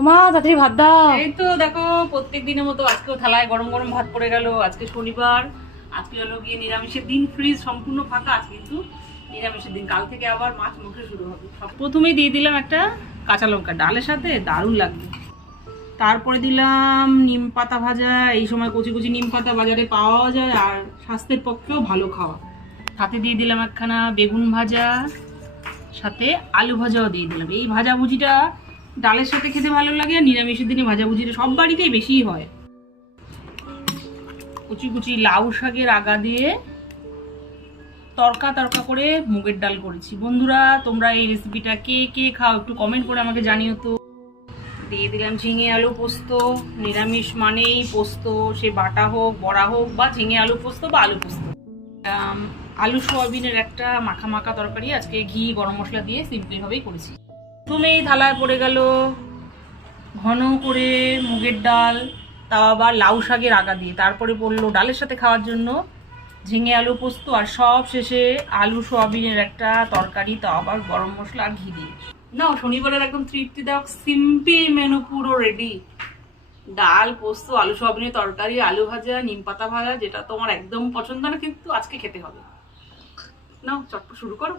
ওমা তাড়াতাড়ি ভাত দাও। এই তো দেখো প্রত্যেক দিনের মতো আজকেও থালায় গরম গরম ভাত পড়ে গেল। আজকে শনিবার, আজকে হলো গিয়ে নিরামিষের দিন, ফ্রিজ সম্পূর্ণ ফাঁকা। আজকে কিন্তু নিরামিষের দিন, কাল থেকে আবার মাছ মুখে শুরু হবে। সব প্রথমেই দিয়ে দিলাম একটা কাঁচা লঙ্কা, ডালের সাথে দারুণ লাগবে। তারপরে দিলাম নিম পাতা ভাজা। এই সময় কচি কচি নিম পাতা বাজারে পাওয়া যায় আর স্বাস্থ্যের পক্ষেও ভালো খাওয়া। সাথে দিয়ে দিলাম একখানা বেগুন ভাজা, সাথে আলু ভাজাও দিয়ে দিলাম। এই ভাজাভুজিটা ডালের সাথে খেতে ভালো লাগে, আর নিরামিষের দিনে ভাজাভুজিটা সব বাড়িতেই বেশি হয়। কুচি কুচি লাউ শাকের আগা দিয়ে তরকা তরকা করে মুগের ডাল করেছি। বন্ধুরা, তোমরা এই রেসিপিটা কে কে খাও একটু কমেন্ট করে আমাকে জানিও তো। দিয়ে দিলাম ঝিঙে আলু পোস্ত। নিরামিষ মানেই পোস্ত, সে বাটা হোক, বড়া হোক, বা ঝিঙে আলু পোস্ত বা আলু পোস্ত। আলু সোয়াবিনের একটা মাখা মাখা তরকারি আজকে ঘি গরম মশলা দিয়ে সিম্পলি ভাবেই করেছি। প্রথমেই থালায় পড়ে গেল ঘন করে মুগের ডাল, তাও আবার লাউ শাকের আগা দিয়ে। তারপরে পড়লো ডালের সাথে খাওয়ার জন্য ঝিঙে আলু পোস্ত, আর সব শেষে আলু সোয়াবিনের একটা তরকারি, তাও আবার গরম মশলা আর ঘি দিয়ে। নাও, শনিবারের একদম তৃপ্তিদায়ক সিম্পল মেনু পুরো রেডি। ডাল, পোস্ত, আলু সোয়াবিনের তরকারি, আলু ভাজা, নিম পাতা ভাজা, যেটা তোমার একদম পছন্দ না কিন্তু আজকে খেতে হবে। নাও, চটপট শুরু করো।